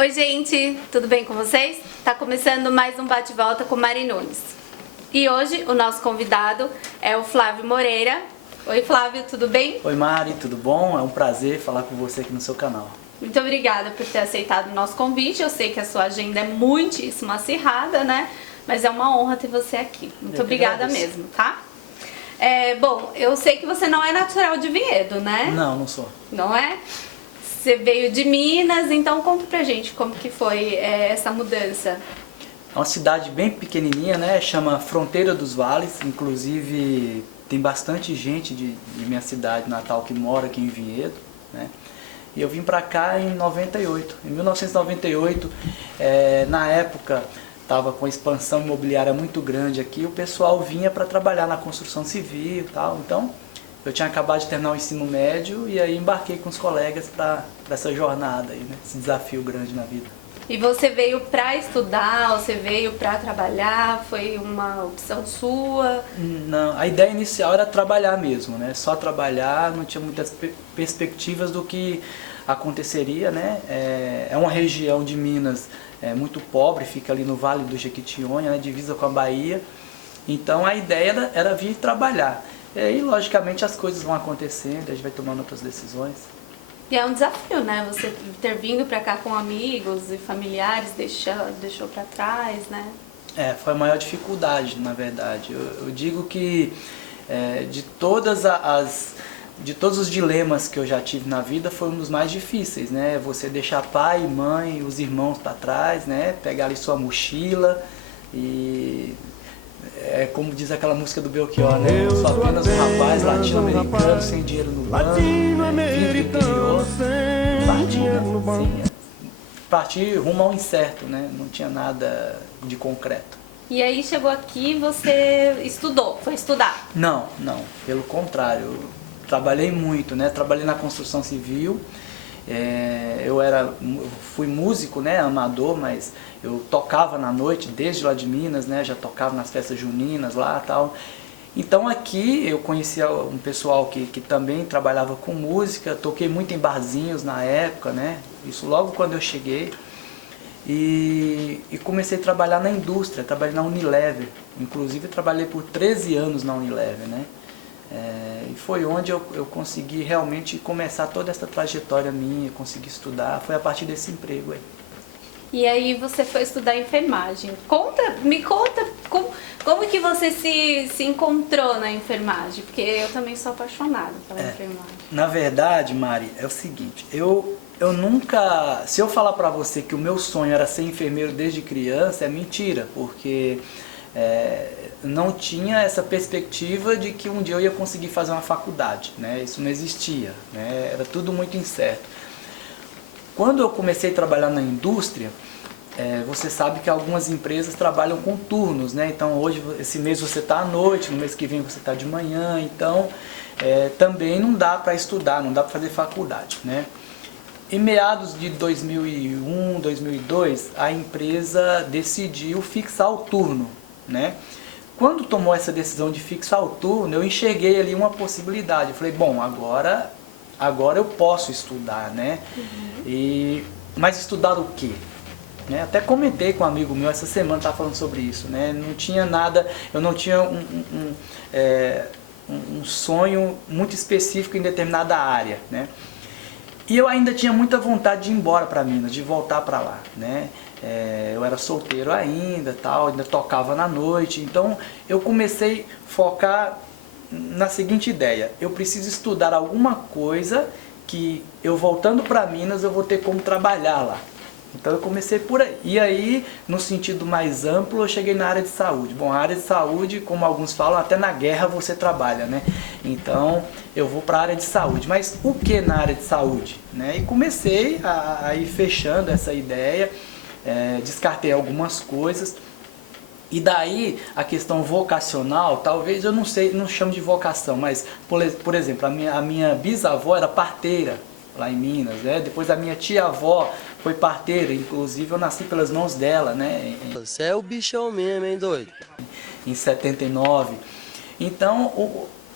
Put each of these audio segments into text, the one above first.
Oi gente, tudo bem com vocês? Tá começando mais um bate-volta com Mari Nunes. E hoje o nosso convidado é o Flávio Moreira. Oi Flávio, tudo bem? Oi Mari, tudo bom? É um prazer falar com você aqui no seu canal. Muito obrigada por ter aceitado o nosso convite. Eu sei que a sua agenda é muitíssimo acirrada, né? Mas é uma honra ter você aqui. Muito obrigada mesmo, tá? Bom, eu sei que você não é natural de Vinhedo, né? Não sou. Não é? Você veio de Minas, então conta pra gente como que foi essa mudança. É uma cidade bem pequenininha, né? Chama Fronteira dos Vales. Inclusive tem bastante gente de minha cidade natal que mora aqui em Vinhedo, né? E eu vim pra cá em 98. Em 1998, na época estava com expansão imobiliária muito grande aqui, o pessoal vinha para trabalhar na construção civil e tal. Então eu tinha acabado de terminar o ensino médio e aí embarquei com os colegas para essa jornada aí, né? Esse desafio grande na vida. E você veio para estudar, você veio para trabalhar? Foi uma opção sua? Não, a ideia inicial era trabalhar mesmo, né? Só trabalhar, não tinha muitas perspectivas do que aconteceria, né? É uma região de Minas muito pobre, fica ali no Vale do Jequitinhonha, né? Divisa com a Bahia. Então a ideia era vir trabalhar. E aí, logicamente, as coisas vão acontecendo, a gente vai tomando outras decisões. E é um desafio, né? Você ter vindo pra cá com amigos e familiares, deixou pra trás, né? Foi a maior dificuldade, na verdade. Eu digo que de todos os dilemas que eu já tive na vida, foi um dos mais difíceis, né? Você deixar pai, mãe, os irmãos para trás, né? Pegar ali sua mochila e... como diz aquela música do Belchior, né? Sou apenas um rapaz latino-americano sem dinheiro no banco, vindo do interior, partir rumo ao incerto, né? Não tinha nada de concreto. E aí chegou aqui, você estudou, foi estudar? Não, pelo contrário, eu trabalhei muito, né? Trabalhei na construção civil. Eu fui músico, né, amador, mas eu tocava na noite, desde lá de Minas, né, já tocava nas festas juninas lá e tal. Então aqui eu conhecia um pessoal que também trabalhava com música, toquei muito em barzinhos na época, né, isso logo quando eu cheguei. E comecei a trabalhar na indústria, trabalhei na Unilever, inclusive eu trabalhei por 13 anos na Unilever, né. E foi onde eu consegui realmente começar toda essa trajetória minha, consegui estudar, foi a partir desse emprego aí. E aí você foi estudar enfermagem. Me conta como que você se encontrou na enfermagem, porque eu também sou apaixonada pela enfermagem. Na verdade, Mari, é o seguinte, eu nunca, se eu falar pra você que o meu sonho era ser enfermeiro desde criança, é mentira, porque não tinha essa perspectiva de que um dia eu ia conseguir fazer uma faculdade, né? Isso não existia, né? Era tudo muito incerto. Quando eu comecei a trabalhar na indústria, você sabe que algumas empresas trabalham com turnos, né? Então hoje, esse mês você está à noite, no mês que vem você está de manhã, então também não dá para estudar, não dá para fazer faculdade, né? Em meados de 2001, 2002, a empresa decidiu fixar o turno, né? Quando tomou essa decisão de fixar o turno, eu enxerguei ali uma possibilidade. Eu falei, bom, agora eu posso estudar, né? Mas estudar o quê? Né? Até comentei com um amigo meu essa semana, estava falando sobre isso, né? Não tinha nada, eu não tinha um sonho muito específico em determinada área, né? E eu ainda tinha muita vontade de ir embora para Minas, de voltar para lá, né? Eu era solteiro ainda, ainda tocava na noite, então eu comecei a focar na seguinte ideia: eu preciso estudar alguma coisa que eu voltando para Minas eu vou ter como trabalhar lá. Então eu comecei por aí. E aí, no sentido mais amplo, eu cheguei na área de saúde. Bom, a área de saúde, como alguns falam, até na guerra você trabalha, né? Então eu vou para a área de saúde. Mas o que na área de saúde? Né? E comecei a ir fechando essa ideia, descartei algumas coisas. E daí a questão vocacional, talvez eu não sei, não chamo de vocação, mas por exemplo, a minha bisavó era parteira lá em Minas, né? Depois a minha tia-avó foi parteira, inclusive eu nasci pelas mãos dela, né? Você é o bichão mesmo, hein, doido? Em 79. Então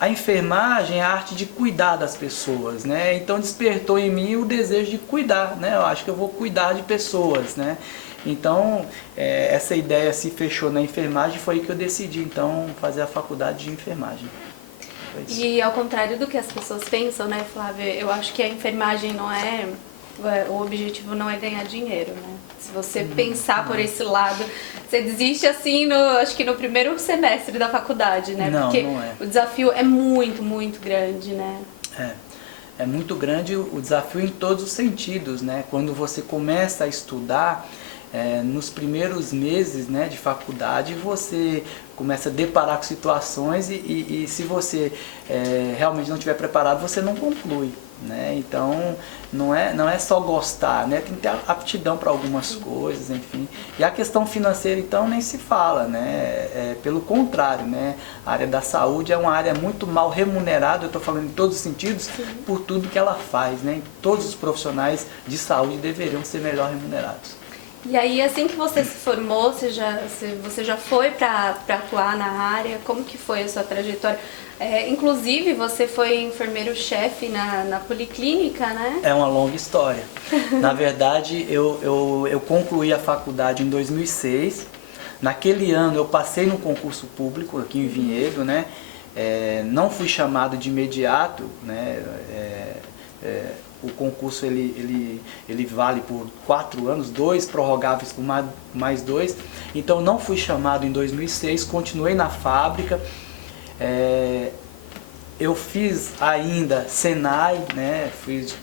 a enfermagem é a arte de cuidar das pessoas, né? Então despertou em mim o desejo de cuidar, né? Eu acho que eu vou cuidar de pessoas, né? Então essa ideia se fechou na enfermagem, foi aí que eu decidi então fazer a faculdade de enfermagem. E ao contrário do que as pessoas pensam, né, Flávia, eu acho que a enfermagem não é, o objetivo não é ganhar dinheiro, né? Se você pensar por esse lado, você desiste assim, acho que no primeiro semestre da faculdade, né? Não, porque não é. o desafio é muito, muito grande, né? É muito grande o desafio em todos os sentidos, né? Quando você começa a estudar, nos primeiros meses, né, de faculdade, você começa a deparar com situações e se você realmente não estiver preparado, você não conclui, né? Então não é só gostar, né? Tem que ter aptidão para algumas coisas, enfim. E a questão financeira então nem se fala, né? Pelo contrário, né? A área da saúde é uma área muito mal remunerada, eu estou falando em todos os sentidos, por tudo que ela faz, né? Todos os profissionais de saúde deveriam ser melhor remunerados. E aí, assim que você se formou, você já foi para atuar na área? Como que foi a sua trajetória? Inclusive, você foi enfermeiro-chefe na policlínica, né? É uma longa história. Na verdade, eu concluí a faculdade em 2006. Naquele ano, eu passei no concurso público aqui em Vinhedo, né? Não fui chamado de imediato, né? O concurso ele vale por 4 anos, 2 prorrogáveis por mais 2. Então não fui chamado em 2006, continuei na fábrica. Eu fiz ainda Senai, né? Fiz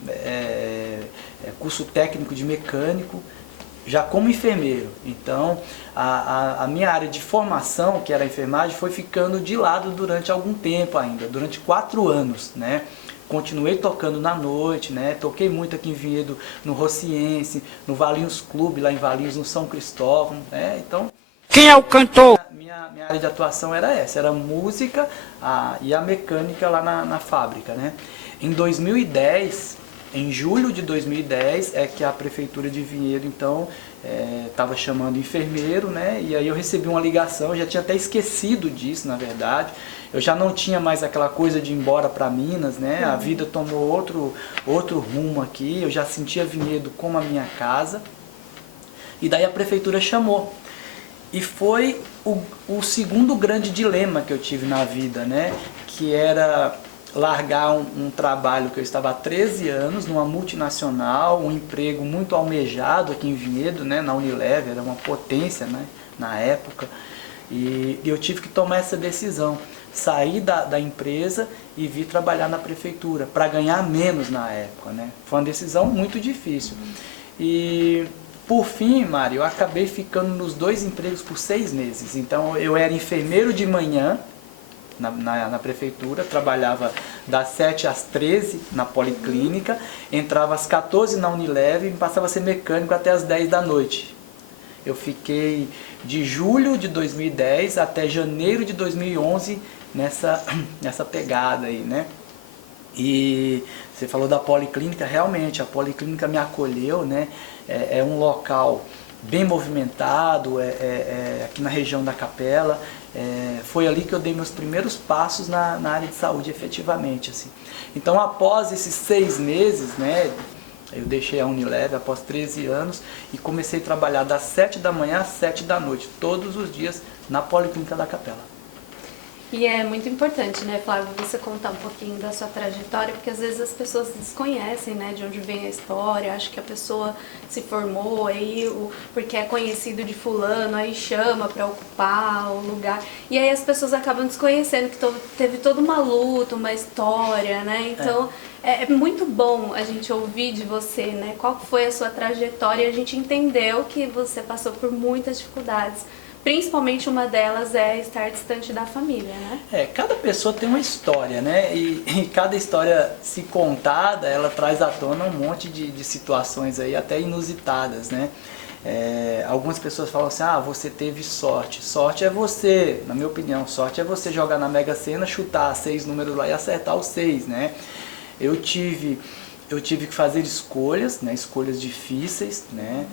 curso técnico de mecânico, já como enfermeiro. Então a minha área de formação, que era a enfermagem, foi ficando de lado durante algum tempo ainda, durante 4 anos, né? Continuei tocando na noite, né? Toquei muito aqui em Vinhedo, no Rociense, no Valinhos Clube, lá em Valinhos, no São Cristóvão, né? Então, quem é o cantor? Minha área de atuação era essa, era música e a mecânica lá na fábrica, né? Em 2010, em julho de 2010, é que a prefeitura de Vinhedo, então, estava chamando enfermeiro, né? E aí eu recebi uma ligação, eu já tinha até esquecido disso, na verdade. Eu já não tinha mais aquela coisa de ir embora para Minas, né? A vida tomou outro rumo aqui, eu já sentia Vinhedo como a minha casa. E daí a prefeitura chamou. E foi o segundo grande dilema que eu tive na vida, né? Que era largar um trabalho que eu estava há 13 anos, numa multinacional, um emprego muito almejado aqui em Vinhedo, né? Na Unilever, era uma potência, né? Na época. E eu tive que tomar essa decisão. Saí da empresa e vir trabalhar na prefeitura, para ganhar menos na época, né? Foi uma decisão muito difícil. E por fim, Mari, eu acabei ficando nos 2 empregos por 6 meses. Então eu era enfermeiro de manhã na prefeitura, trabalhava das 7 às 13 na policlínica, entrava às 14 na Unilever e passava a ser mecânico até às 10 da noite. Eu fiquei de julho de 2010 até janeiro de 2011 nessa pegada aí, né? E você falou da policlínica, realmente a policlínica me acolheu, né? É um local bem movimentado, aqui na região da Capela. Foi ali que eu dei meus primeiros passos na área de saúde efetivamente, assim. Então após esses 6 meses, né? Eu deixei a Unilever após 13 anos e comecei a trabalhar das 7 da manhã às 7 da noite, todos os dias na Policlínica da Capela. E é muito importante, né, Flávio, você contar um pouquinho da sua trajetória, porque às vezes as pessoas desconhecem, né, de onde vem a história, acham que a pessoa se formou aí porque é conhecido de fulano, aí chama para ocupar o lugar. E aí as pessoas acabam desconhecendo que teve toda uma luta, uma história, né? Então é muito bom a gente ouvir de você, né, qual foi a sua trajetória, e a gente entendeu que você passou por muitas dificuldades. Principalmente uma delas é estar distante da família, né? Cada pessoa tem uma história, né? E cada história, se contada, ela traz à tona um monte de situações aí, até inusitadas, né? Algumas pessoas falam assim, você teve sorte. Sorte é você, na minha opinião, sorte é você jogar na Mega Sena, chutar 6 números lá e acertar os 6, né? Eu tive eu tive que fazer escolhas, né, escolhas difíceis, né,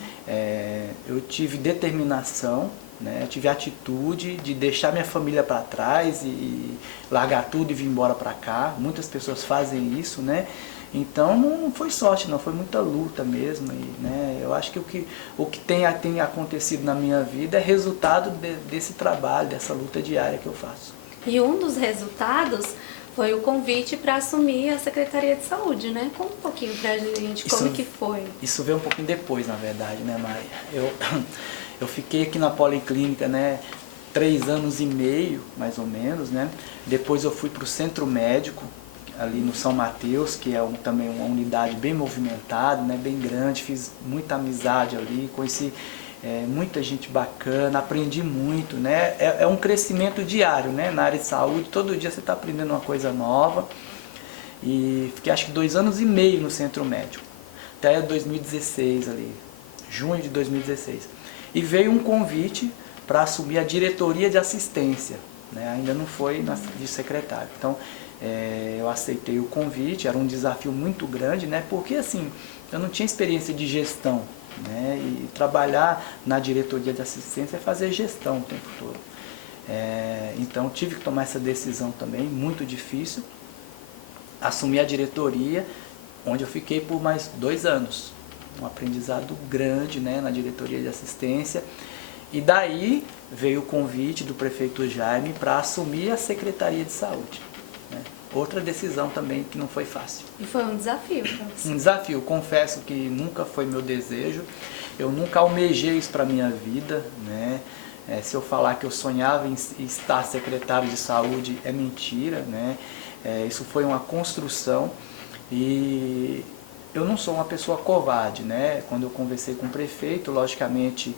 eu tive determinação, né, eu tive atitude de deixar minha família para trás e largar tudo e vir embora para cá. Muitas pessoas fazem isso, né? Então não foi sorte, não, foi muita luta mesmo. E, né, eu acho que o que tem acontecido na minha vida é resultado desse trabalho, dessa luta diária que eu faço. E um dos resultados foi o convite para assumir a Secretaria de Saúde, né? Conta um pouquinho pra gente, como que foi? Isso veio um pouquinho depois, na verdade, né, Maria? Eu fiquei aqui na Policlínica, né, 3 anos e meio, mais ou menos, né? Depois eu fui para o Centro Médico, ali no São Mateus, que é também uma unidade bem movimentada, né, bem grande. Fiz muita amizade ali, conheci muita gente bacana, aprendi muito, né? É um crescimento diário, né? Na área de saúde, todo dia você está aprendendo uma coisa nova. E fiquei acho que 2 anos e meio no Centro Médico, até 2016 ali, junho de 2016. E veio um convite para assumir a diretoria de assistência, né? Ainda não foi de secretário. Então, eu aceitei o convite, era um desafio muito grande, né? Porque assim, eu não tinha experiência de gestão, né? E trabalhar na diretoria de assistência é fazer gestão o tempo todo. Então tive que tomar essa decisão também, muito difícil. Assumi a diretoria, onde eu fiquei por mais 2 anos. Um aprendizado grande, né, na diretoria de assistência. E daí veio o convite do prefeito Jaime para assumir a Secretaria de Saúde. Outra decisão também que não foi fácil. E foi um desafio para você? Um desafio, confesso que nunca foi meu desejo, eu nunca almejei isso para a minha vida, né? Se eu falar que eu sonhava em estar secretário de saúde é mentira, né? Isso foi uma construção e eu não sou uma pessoa covarde, né? Quando eu conversei com o prefeito, logicamente,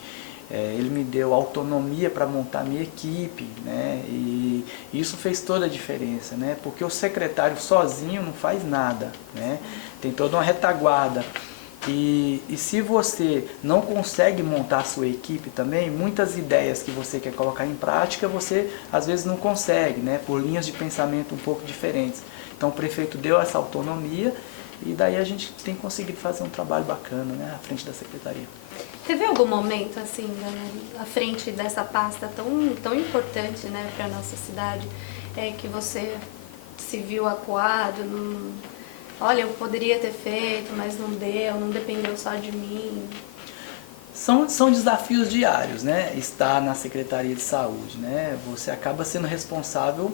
ele me deu autonomia para montar minha equipe, né? E isso fez toda a diferença, né? Porque o secretário sozinho não faz nada, né? Tem toda uma retaguarda. E se você não consegue montar a sua equipe também, muitas ideias que você quer colocar em prática, você às vezes não consegue, né? Por linhas de pensamento um pouco diferentes. Então o prefeito deu essa autonomia e daí a gente tem conseguido fazer um trabalho bacana, né? À frente da secretaria. Teve algum momento, assim, à frente dessa pasta tão importante, né, para a nossa cidade, que você se viu acuado, olha, eu poderia ter feito, mas não deu, não dependeu só de mim? São desafios diários, né? Estar na Secretaria de Saúde, né? Você acaba sendo responsável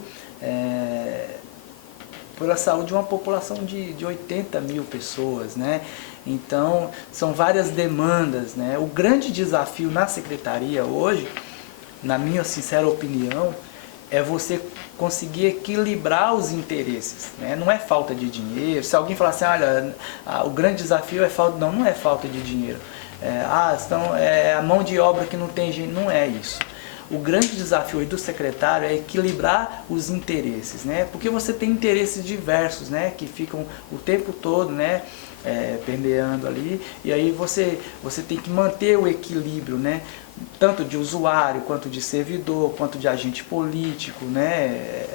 pela saúde de uma população de 80 mil pessoas, né? Então, são várias demandas, né? O grande desafio na secretaria hoje, na minha sincera opinião, é você conseguir equilibrar os interesses, né? Não é falta de dinheiro. Se alguém falar assim, olha, o grande desafio é falta... Não é falta de dinheiro. Então, é a mão de obra que não tem gente. Não é isso. O grande desafio aí do secretário é equilibrar os interesses, né? Porque você tem interesses diversos, né? Que ficam o tempo todo, né? Permeando ali, e aí você tem que manter o equilíbrio, né? Tanto de usuário, quanto de servidor, quanto de agente político, né?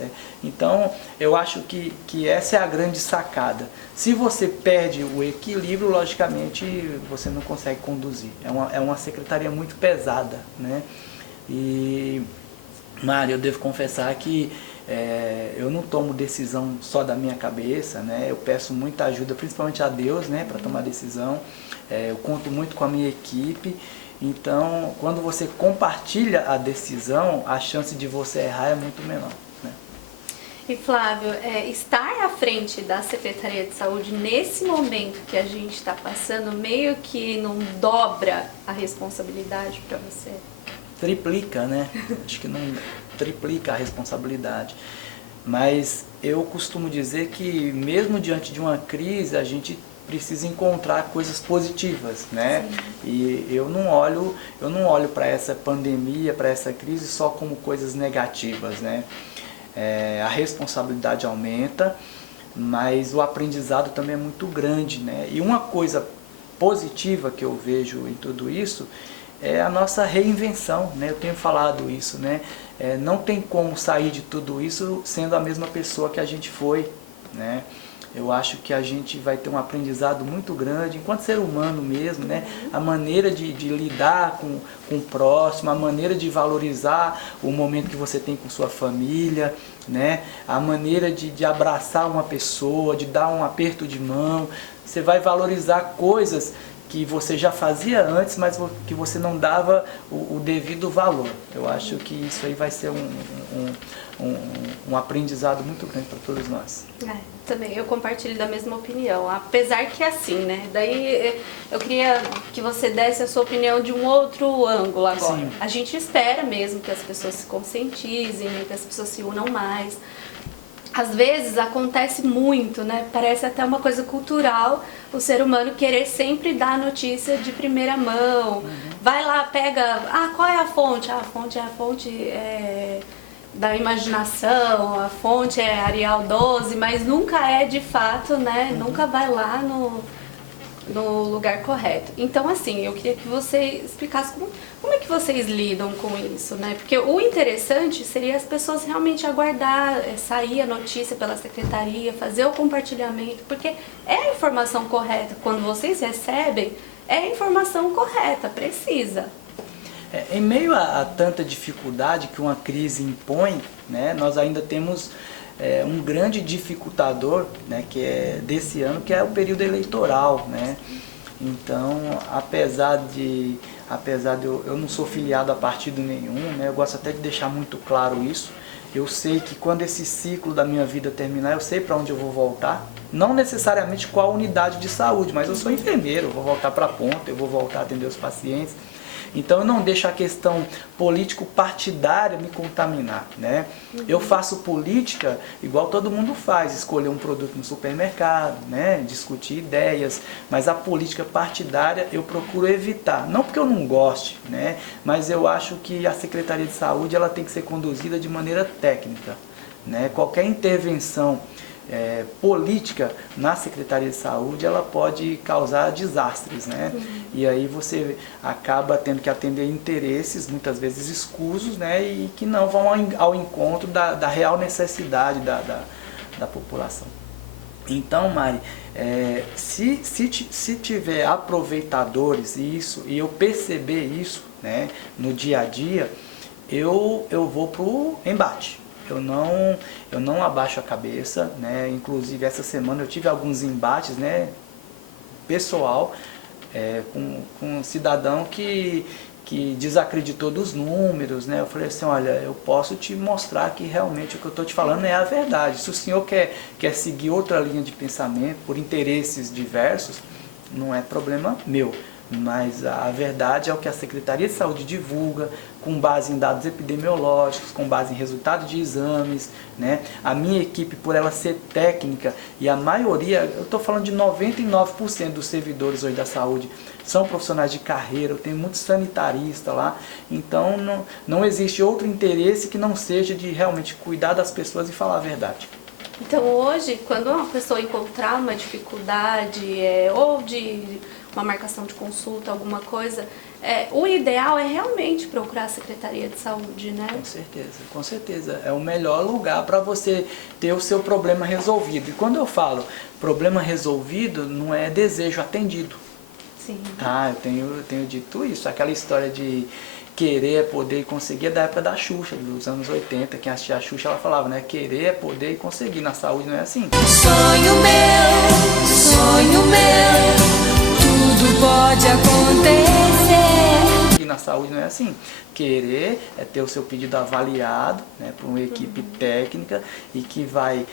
Então, eu acho que essa é a grande sacada. Se você perde o equilíbrio, logicamente, você não consegue conduzir. É uma secretaria muito pesada, né? E, Mário, eu devo confessar que eu não tomo decisão só da minha cabeça, né? Eu peço muita ajuda, principalmente a Deus, né, para tomar decisão. Eu conto muito com a minha equipe. Então, quando você compartilha a decisão, a chance de você errar é muito menor, né? E Flávio, estar à frente da Secretaria de Saúde nesse momento que a gente está passando, meio que não dobra a responsabilidade para você? Triplica, né? Acho que não triplica a responsabilidade. Mas eu costumo dizer que mesmo diante de uma crise, a gente precisa encontrar coisas positivas, né? Sim. E eu não olho para essa pandemia, para essa crise só como coisas negativas, né? A responsabilidade aumenta, mas o aprendizado também é muito grande, né? E uma coisa positiva que eu vejo em tudo isso é a nossa reinvenção, né? Eu tenho falado isso, né? Não tem como sair de tudo isso sendo a mesma pessoa que a gente foi, né? eu acho que a gente vai ter um aprendizado muito grande, enquanto ser humano mesmo, né? A maneira de lidar com o próximo, a maneira de valorizar o momento que você tem com sua família, né? A maneira de abraçar uma pessoa, de dar um aperto de mão. Você vai valorizar coisas que você já fazia antes, mas que você não dava o devido valor. Eu acho que isso aí vai ser um aprendizado muito grande para todos nós. Também, eu compartilho da mesma opinião, apesar que é assim, né? Daí eu queria que você desse a sua opinião de um outro ângulo agora. Sim. A gente espera mesmo que as pessoas se conscientizem, né? Que as pessoas se unam mais. Às vezes acontece muito, né? Parece até uma coisa cultural o ser humano querer sempre dar notícia de primeira mão. Vai lá, pega... qual é a fonte? A fonte é a fonte da imaginação, a fonte é Arial 12, mas nunca é de fato, né? Nunca vai lá no lugar correto. Então, assim, eu queria que você explicasse como é que vocês lidam com isso, né? Porque o interessante seria as pessoas realmente aguardar, sair a notícia pela secretaria, fazer o compartilhamento, porque é a informação correta. Quando vocês recebem, é a informação correta, precisa. Em meio a tanta dificuldade que uma crise impõe, né, nós ainda temos um grande dificultador, né, que é desse ano, que é o período eleitoral, né? Então, apesar de eu não sou filiado a partido nenhum, né, eu gosto até de deixar muito claro isso. Eu sei que quando esse ciclo da minha vida terminar, eu sei para onde eu vou voltar. Não necessariamente qual unidade de saúde, mas eu sou enfermeiro, eu vou voltar para a ponta, eu vou voltar a atender os pacientes. Então eu não deixo a questão político-partidária me contaminar, né? Eu faço política igual todo mundo faz, escolher um produto no supermercado, né? Discutir ideias, mas a política partidária eu procuro evitar. Não porque eu não goste, né? Mas eu acho que a Secretaria de Saúde ela tem que ser conduzida de maneira técnica, né? Qualquer intervenção política na Secretaria de Saúde, ela pode causar desastres, né? E aí você acaba tendo que atender interesses, muitas vezes escusos, né? E que não vão ao encontro da real necessidade da população. Então, Mari, se tiver aproveitadores e eu perceber isso, né, no dia a dia, eu vou para o embate. Eu não abaixo a cabeça, né? Inclusive essa semana eu tive alguns embates, né, pessoal, com um cidadão que desacreditou dos números, né? Eu falei assim, olha, eu posso te mostrar que realmente o que eu estou te falando é a verdade. Se o senhor quer seguir outra linha de pensamento por interesses diversos, não é problema meu. Mas a verdade é o que a Secretaria de Saúde divulga, com base em dados epidemiológicos, com base em resultados de exames, né? A minha equipe, por ela ser técnica, e a maioria, eu estou falando de 99% dos servidores hoje da saúde, são profissionais de carreira, eu tenho muito sanitarista lá, então não existe outro interesse que não seja de realmente cuidar das pessoas e falar a verdade. Então hoje, quando uma pessoa encontrar uma dificuldade, ou de uma marcação de consulta, alguma coisa, o ideal é realmente procurar a Secretaria de Saúde, né? Com certeza. É o melhor lugar para você ter o seu problema resolvido. E quando eu falo problema resolvido, não é desejo atendido. Sim. Tá, eu tenho dito isso. Aquela história de querer, poder e conseguir é da época da Xuxa, dos anos 80. Quem assistia a Xuxa, ela falava, né? Querer, poder e conseguir. Na saúde não é assim. Sonho meu, tudo pode acontecer. E na saúde não é assim. Querer é ter o seu pedido avaliado, né, por uma equipe técnica e que vai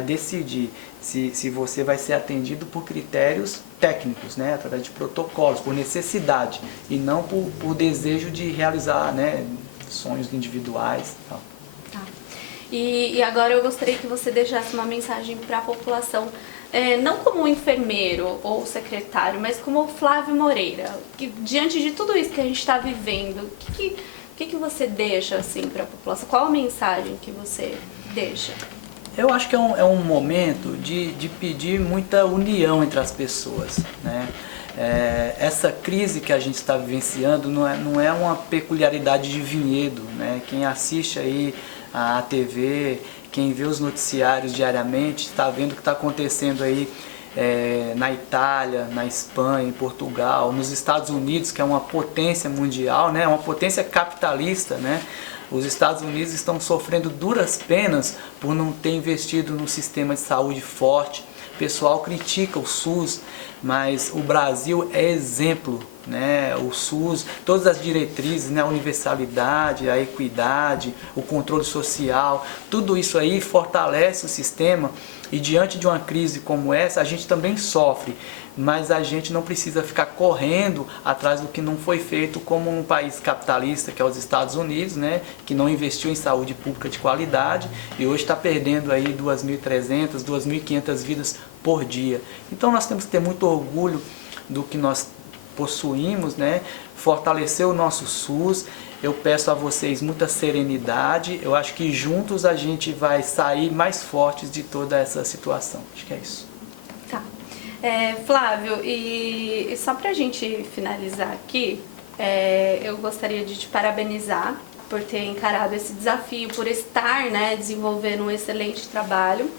decidir se você vai ser atendido por critérios técnicos, né, através de protocolos, por necessidade e não por desejo de realizar, né, sonhos individuais. Tal. Tá. E agora eu gostaria que você deixasse uma mensagem para a população, não como um enfermeiro ou secretário, mas como o Flávio Moreira, que diante de tudo isso que a gente está vivendo, o que você deixa assim para a população? Qual a mensagem que você deixa? Eu acho que é um momento de pedir muita união entre as pessoas, né? Essa crise que a gente está vivenciando não é uma peculiaridade de Vinhedo, né? Quem assiste aí a TV, quem vê os noticiários diariamente, está vendo o que está acontecendo aí na Itália, na Espanha, em Portugal, nos Estados Unidos, que é uma potência mundial, né? Uma potência capitalista, né? Os Estados Unidos estão sofrendo duras penas por não ter investido num sistema de saúde forte. O pessoal critica o SUS, mas o Brasil é exemplo, né? O SUS, todas as diretrizes, né? A universalidade, a equidade, o controle social, tudo isso aí fortalece o sistema. E diante de uma crise como essa, a gente também sofre, mas a gente não precisa ficar correndo atrás do que não foi feito, como um país capitalista, que é os Estados Unidos, né, que não investiu em saúde pública de qualidade e hoje está perdendo aí 2.300, 2.500 vidas por dia. Então nós temos que ter muito orgulho do que nós possuímos, né, fortalecer o nosso SUS. Eu peço a vocês muita serenidade, eu acho que juntos a gente vai sair mais fortes de toda essa situação. Acho que é isso. Tá. Flávio, e só pra gente finalizar aqui, eu gostaria de te parabenizar por ter encarado esse desafio, por estar, né, desenvolvendo um excelente trabalho,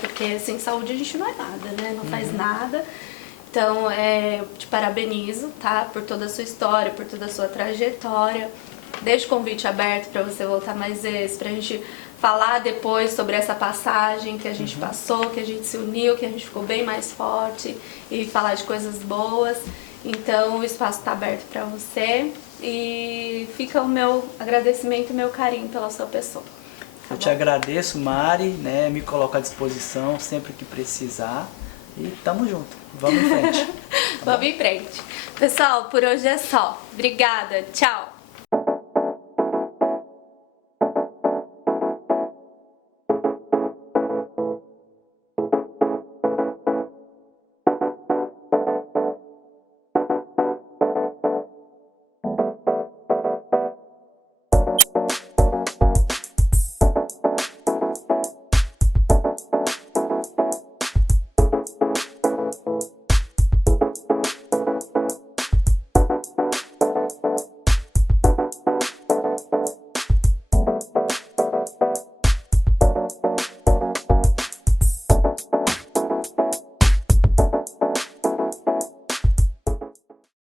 porque sem saúde a gente não é nada, né, não faz nada. Então, eu te parabenizo, tá? Por toda a sua história, por toda a sua trajetória. Deixo o convite aberto para você voltar mais vezes, pra gente falar depois sobre essa passagem que a gente passou, que a gente se uniu, que a gente ficou bem mais forte e falar de coisas boas. Então, o espaço está aberto para você e fica o meu agradecimento e meu carinho pela sua pessoa. Tá Eu te agradeço, Mari, né? Me coloco à disposição sempre que precisar. E tamo junto. Vamos em frente. Vamos em frente. Pessoal, por hoje é só. Obrigada. Tchau.